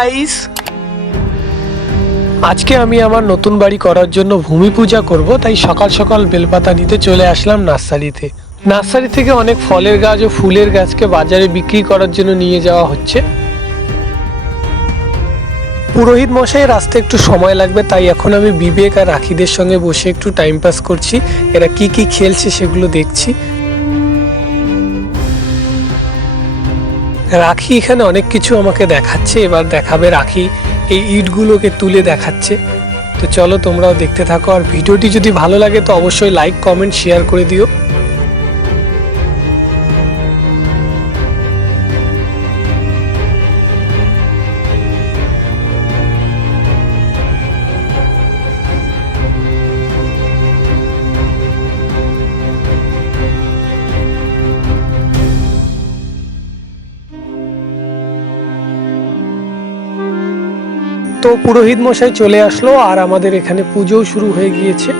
Guys আজকে আমি আমার নতুন বাড়ি করার জন্য ভূমি পূজা করব, তাই সকাল সকাল বেলপাতা নিতে চলে আসলাম নার্সারিতে। নার্সারি থেকে অনেক ফলের গাছ ও ফুলের গাছকে বাজারে বিক্রি করার জন্য নিয়ে যাওয়া হচ্ছে। পুরোহিত মশাইয়ের আসতে একটু সময় লাগবে, তাই এখন আমি বিবেক আর রাখিদের সঙ্গে বসে একটু টাইম পাস করছি। এরা কি কি খেলছে সেগুলো দেখছি। রাখি এখানে অনেক কিছু আমাকে দেখাচ্ছে। এবার দেখাবে রাখি এই ইটগুলোকে তুলে দেখাচ্ছে। তো চলো তোমরাও দেখতে থাকো। আর ভিডিওটি যদি ভালো লাগে তো অবশ্যই লাইক কমেন্ট শেয়ার করে দিও। তো পুরোহিত মশাই চলে আসলো আর আমাদের এখানে পুজোও শুরু হয়ে গিয়েছে।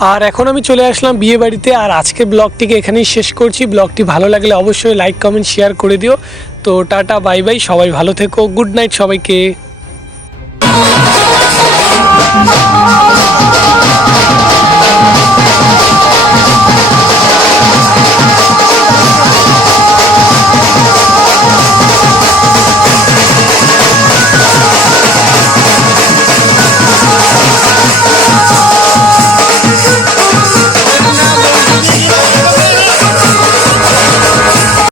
আর এখন আমি চলে আসলাম বিয়ে বাড়িতে, আর আজকে ব্লগটিকে এখানেই শেষ করছি। ব্লগটি ভালো লাগলে অবশ্যই লাইক, কমেন্ট, শেয়ার করে দিও। তো টাটা, বাই বাই, সবাই ভালো থেকো, গুড নাইট সবাইকে।